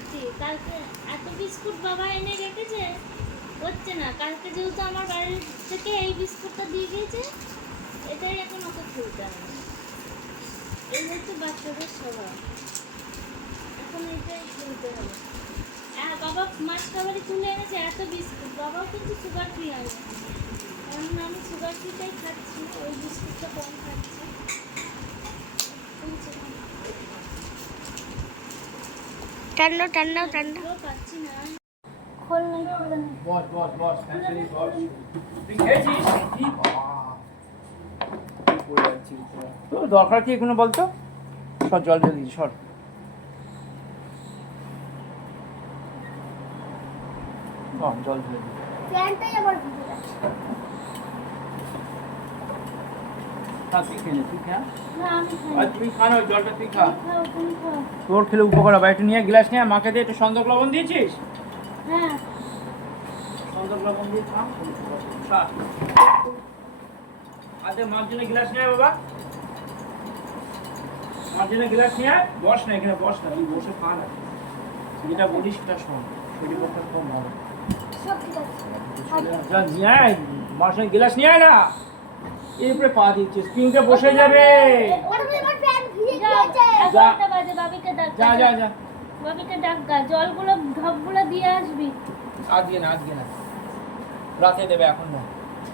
খাচ্ছি কালকে এত বিস্কুট বাবা এনে রেখেছে? হচ্ছে না, কালকে যেহেতু আমার বাড়ির থেকে এই বিস্কুটটা দিয়ে গিয়েছে, এটাই এখন ওকে খুলতে হবে। এই হচ্ছে বাচ্চাদের স্বভাব। এখন এটাই খুলতে হবে। হ্যাঁ বাবা মাছ খাবারই তুলে এনেছে, এত বিস্কুট। বাবাও কিন্তু সুগার ফ্রি আনে কারণ আমি সুগার ফ্রিটাই খাচ্ছি, ওই বিস্কুটটা কম খাচ্ছি। ঠান্ডা পাচ্ছি না খোল নাই খোল নাই বস বস বস ফ্যামিলি বস। তুই খেয়েছিস? কি পড়ে যাচ্ছি তোর দরকার কি এগুলো বলতো? সর জল জল দিচ্ছি সর। জল ঢেলে দিই আবার ভিজে যাচ্ছে খা তুই খেলে তুই খা না আমি খাই আর তুই খা না ওই জলটা তুই খা খাও তুমি খাও তোর খেলে উপকার হবে। একটু নিয়ে গ্লাস নিয়ে মাকে দিয়ে একটু সন্দক লবণ দিয়েছিস? হ্যাঁ। সন্দক লবণ দিয়ে মার জন্য গ্লাস নিয়ে বাবা। মার জন্য গ্লাস নিয়ে আয়। বস না এখানে বস না। তুই বসে না। যেটা বলিস সেটা শোন। শরীর কম হবে। মার সঙ্গে গ্লাস নিয়ে আয় না। এর উপরে পা দিচ্ছিস। স্ক্রিনটা বসে যাবে। যা। যা যা বাবিকে ডাক গা জলগুলো ঢপগুলো দিয়ে আসবি আজকে না আজকে না। রাতে দেবে এখন না।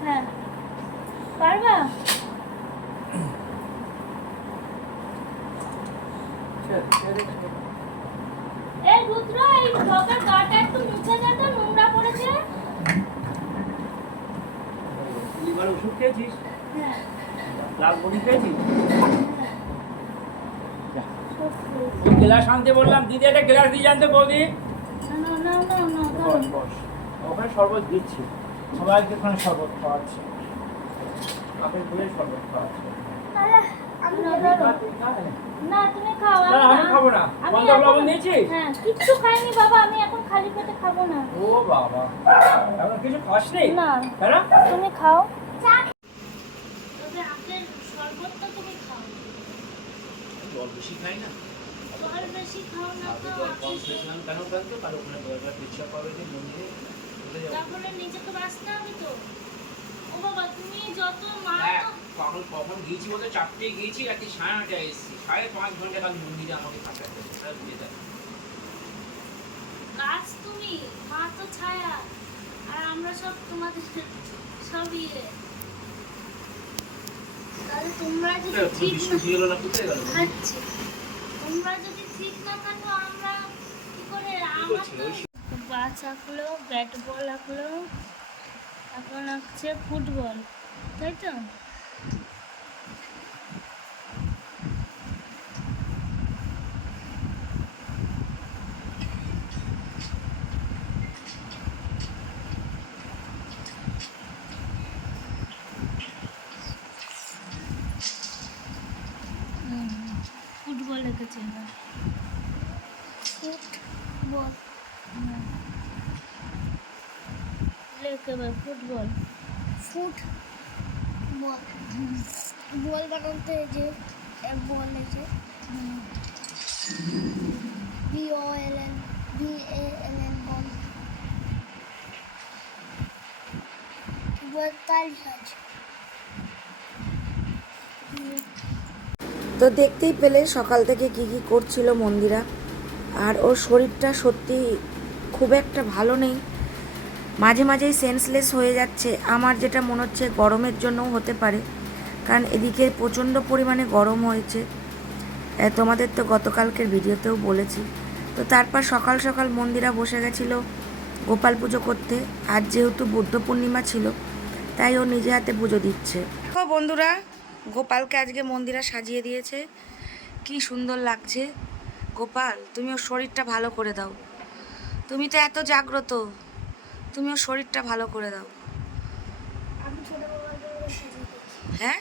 হ্যাঁ পারবা? এই রুদ্র এই ঢপের গাটা একটু মুছে দে তো নোংরা পড়েছে লিভার ওষুধ খেয়েছিস? লাল বড়ি। তুই গ্লাস আনতে বললাম দিদি একটা গ্লাস দিয়ে জানতে বৌদি। ওখানে শরবত দিচ্ছি। সবাইকে ওখানে শরবত খাওয়াচ্ছে। আপেল ফুলের শরবত খাওয়াচ্ছে। না, তুমি খাও আমি খাব না। বন্ধ লবণ দিয়েছিস? হ্যাঁ কিচ্ছু খাইনি বাবা আমি এখন খালি পেটে খাব না। ও বাবা। এখন কিছু খাস নেই না। তাই না তুমি খাও চা তবে আপেল শরবতটা তুমি খাও জল বেশি খাই না। জল বেশি খাও না আগে জল কম খেয়েছিলাম কেন জানতো কারণ ওখানে দরকার ইচ্ছা করে যে মন্দিরে চলে যাব। তারপরে বাঁচতে হবে তো। ও বাবা তুমি যত মা হ্যাঁ কখন কখন গিয়েছি বলতে চারটে গিয়েছি রাত্রি সাড়ে নটায় এসেছি। সাড়ে পাঁচ ঘণ্টা কাল মন্দিরে আমাকে থাকতে বুঝে গাছ তুমি মা তো ছায়া। আর আমরা সব তোমাদের সব ইয়ে। তাহলে তোমরা যদি ঠিক না গেল? খাচ্ছি। তোমরা যদি ঠিক না থাকো আমরা কি করে আমার তো বাস আঁকলো ব্যাট বল আঁকলো এখন আঁকছে ফুটবল তাই তো? ফুটবল এঁকেছে এবার ফুটবল হুম। লেখ এবার ফুটবল ফুট বল বল বানাতে এই যে এক বল আছে B O L N B A L N বল বল তাই আছে তো দেখতেই পেলে সকাল থেকে কি কি করছিল মন্দিরা। আর ওর শরীরটা সত্যি খুব একটা ভালো নেই। মাঝে মাঝেই সেন্সলেস হয়ে যাচ্ছে। আমার যেটা মনে হচ্ছে গরমের জন্যও হতে পারে। কারণ এদিকে প্রচণ্ড পরিমাণে গরম হয়েছে। তোমাদের তো গতকালকের ভিডিওতেও বলেছি। তো তারপর সকাল সকাল মন্দিরা বসে গেছিল গোপাল পুজো করতে। আর যেহেতু বুদ্ধ পূর্ণিমা ছিল, তাই ও নিজে হাতে পুজো দিচ্ছে। বন্ধুরা গোপালকে আজকে মন্দিরা সাজিয়ে দিয়েছে কি সুন্দর লাগছে গোপাল তুমি ওর শরীরটা ভালো করে দাও তুমি তো এত জাগ্রত তুমি ওর শরীরটা ভালো করে দাও হ্যাঁ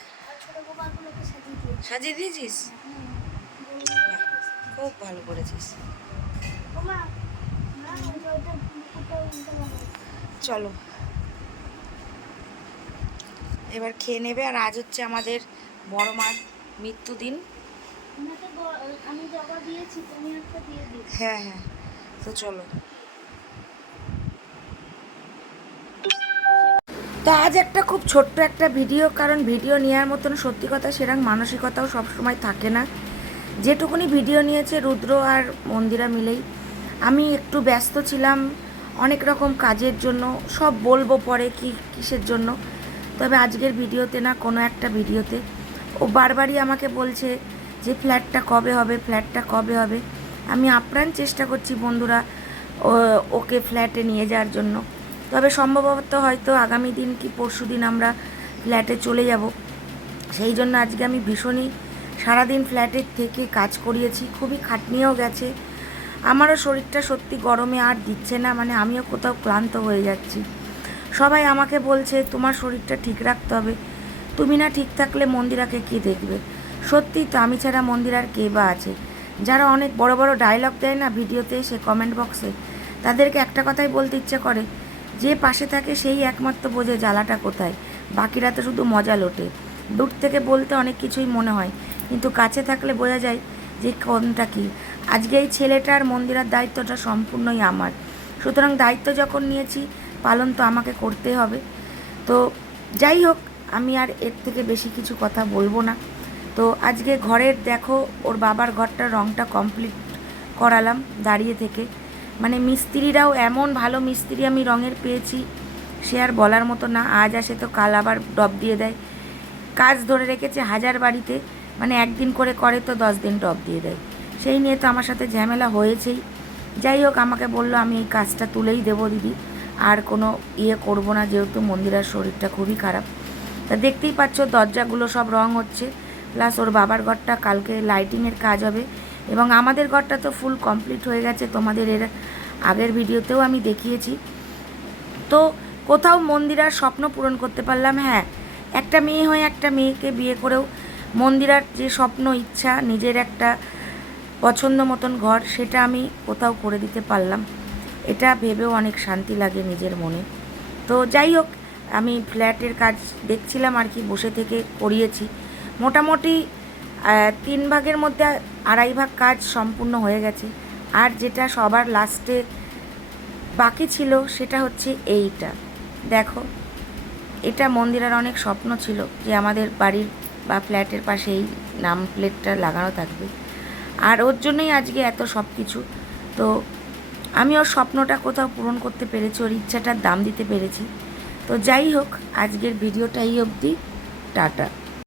সাজিয়ে দিয়েছিস খুব ভালো করেছিস চলো এবার খেয়ে নেবে। আর আজ হচ্ছে আমাদের বড় মার মৃত্যুদিন। হ্যাঁ হ্যাঁ। তো চলো। তো আজ একটা খুব ছোট্ট একটা ভিডিও কারণ ভিডিও নেওয়ার মতন সত্যি কথা সেরকম মানসিকতাও সবসময় থাকে না। যেটুকুনি ভিডিও নিয়েছে রুদ্র আর মন্দিরা মিলেই। আমি একটু ব্যস্ত ছিলাম অনেক রকম কাজের জন্য সব বলব পরে কি কিসের জন্য। তবে আজকের ভিডিওতে না কোনো একটা ভিডিওতে। ও বারবারই আমাকে বলছে যে, ফ্ল্যাটটা কবে হবে? ফ্ল্যাটটা কবে হবে? আমি আপ্রাণ চেষ্টা করছি বন্ধুরা ওকে ফ্ল্যাটে নিয়ে যাওয়ার জন্য। তবে সম্ভবত হয়তো আগামী দিন কি পরশু দিন আমরা ফ্ল্যাটে চলে যাব। সেই জন্য আজকে আমি ভীষণই সারাদিন ফ্ল্যাটের থেকে কাজ করিয়েছি, খুবই খাটনিও গেছে। আমারও শরীরটা সত্যি গরমে আর দিচ্ছে না মানে আমিও কোথাও ক্লান্ত হয়ে যাচ্ছি। সবাই আমাকে বলছে, তোমার শরীরটা ঠিক রাখতে হবে। তুমি না ঠিক থাকলে মন্দিরাকে কে দেখবে? সত্যি তো, আমি ছাড়া মন্দিরার কে বা আছে? যারা অনেক বড় বড় ডায়লগ দেয় না ভিডিওতে এসে কমেন্ট বক্সে তাদেরকে একটা কথাই বলতে ইচ্ছে করে, যে পাশে থাকে সেই একমাত্র বোঝে জ্বালাটা কোথায়। বাকিরা তো শুধু মজা লোটে। দূর থেকে বলতে অনেক কিছুই মনে হয়, কিন্তু কাছে থাকলে বোঝা যায় যে কোনটা কী। আজকে এই ছেলেটার মন্দিরার দায়িত্বটা সম্পূর্ণই আমার। সুতরাং দায়িত্ব যখন নিয়েছি পালন তো আমাকে করতে হবে। তো যাই হোক, আমি আর এর থেকে বেশি কিছু কথা বলব না। তো আজকে ঘরের দেখো, ওর বাবার ঘরটার রঙটা কমপ্লিট করালাম দাঁড়িয়ে থেকে। মানে মিস্ত্রিরাও এমন ভালো মিস্ত্রি আমি রঙের পেয়েছি, সে আর বলার মতো না। আজ আসে তো, কাল আবার ডব দিয়ে দেয়। কাজ ধরে রেখেছে হাজার বাড়িতে মানে একদিন করে করে তো দশ দিন ডব দিয়ে দেয়। সেই নিয়ে তো আমার সাথে ঝামেলা হয়েছেই। যাই হোক, আমাকে বলল, আমি এই কাজটা তুলেই দেবো দিদি। আর কোনো ইয়ে করব না, যেহেতু মন্দিরার শরীরটা খুবই খারাপ। তা দেখতেই পাচ্ছ দরজাগুলো সব রং হচ্ছে। প্লাস ওর বাবার ঘরটা কালকে লাইটিংয়ের কাজ হবে। এবং আমাদের ঘরটা তো ফুল কমপ্লিট হয়ে গেছে। তোমাদের এর আগের ভিডিওতেও আমি দেখিয়েছি। তো কোথাও মন্দিরার স্বপ্ন পূরণ করতে পারলাম হ্যাঁ। একটা মেয়ে হয়ে একটা মেয়েকে বিয়ে করেও মন্দিরার যে স্বপ্ন, ইচ্ছা, নিজের একটা পছন্দ মতন ঘর, সেটা আমি কোথাও করে দিতে পারলাম। এটা ভেবেও অনেক শান্তি লাগে নিজের মনে। তো যাই হোক, আমি ফ্ল্যাটের কাজ দেখছিলাম আর কি, বসে থেকে করিয়েছি। মোটামুটি তিন ভাগের মধ্যে আড়াই ভাগ কাজ সম্পূর্ণ হয়ে গেছে। আর যেটা সবার লাস্টে বাকি ছিল, সেটা হচ্ছে এইটা। দেখো, এটা মন্দিরের অনেক স্বপ্ন ছিল যে আমাদের বাড়ির বা ফ্ল্যাটের পাশে এই নাম প্লেটটা লাগানো থাকবে। আর ওর জন্যই আজকে এত সব কিছু তো আমি ওর স্বপ্নটা কোথাও পূরণ করতে পেরেছি, ওর ইচ্ছাটার দাম দিতে পেরেছি। তো যাই হোক, আজকের ভিডিওটা এই অবধি। টাটা।